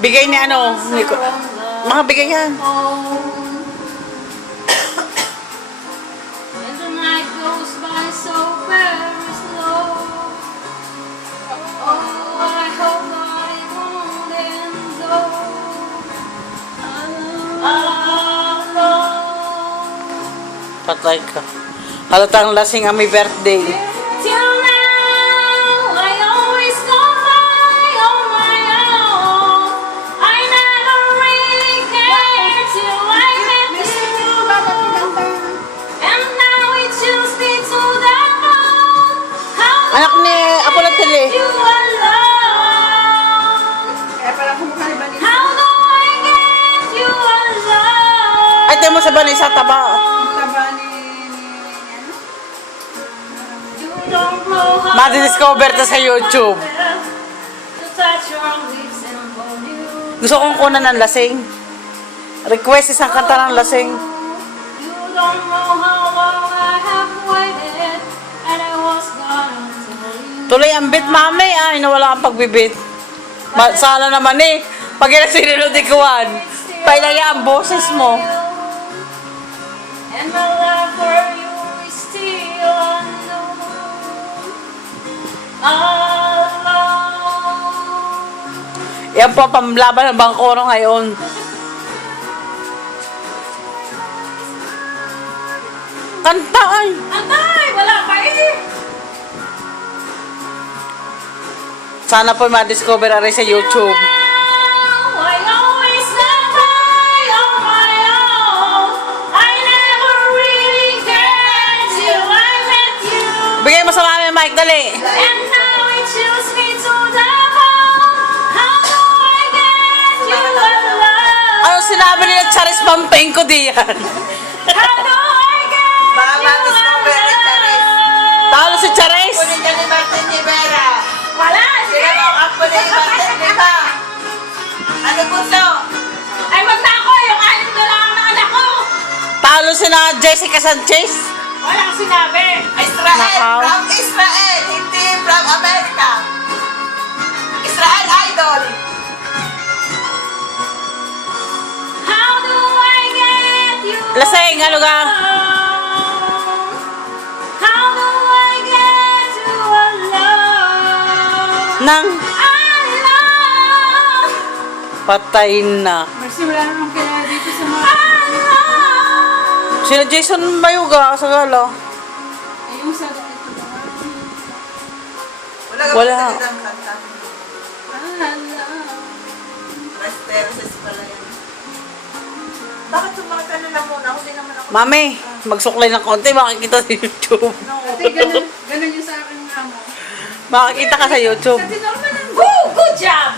Bigay ni ano, mga bigay yan. And the night goes by so very slow. Oh, I hope I won't end up alone. Patay ka. Halatang lasing ang may birthday. Till now, I always go by on my own. I never really cared till I met you. And now it chills me to the bone. How Anak ni Apo Latili. you alone? How do I get you alone? Ay, tayo mo sa banay sa taba. You don't know how Madi-discover to sa YouTube. to touch your lips and hold you. Gusto kong kunan ng lasing. Request isang kanta ng lasing. You don't know how long I have waited, and I was gonna tell you. Tuloy ang beat, mami. Ay, nawala ang pagbibit. Sana naman eh. Pag yan sinunod ikuan, pailaya ang boses mo. And my love for you is still unknown. Alone. Yan po ang pamlaban ng bangkoro ngayon. Kanta ay. Antay! Wala pa eh! Sana po ma-discover rin sa YouTube. Now, I always lie on my own. I never really cared till I met you. Bigay mo sa mami, Mike, dali. And now it chills me to the bone. How do I get you alone? Ano sinabi nila Charis Pampeng ko diyan? How do I get Baka you ma-discover ni Charis. alone? Talo si Charis. Kunin ka ni Martin Rivera. Wala! Sila mo ako ni Martin Rivera. Ano gusto? Ay, wag na ako! Yung anim na lang ang anak ko! Talo si na Jessica Sanchez. Walang sinabi! Israel. Nakaw. From Israel. Hindi from America. Israel Idol. How do I get you Lasing, ano ka? alone? How do I get you alone? Nang Alone! patay na. Marcy, wala namang kailangan dito sa mga... Alone! Sila Jason Mayuga sa gala. Eh, yung sa ito ba? Wala. Wala. Kanta. Alone. Masterses pala yan. Bakit sumakta na lang muna? Hindi naman ako. Mami, magsuklay ng konti, makikita sa YouTube. Ate, ganun yung sa akin nga mo. Makikita ka sa YouTube. Kasi normal lang. Good job!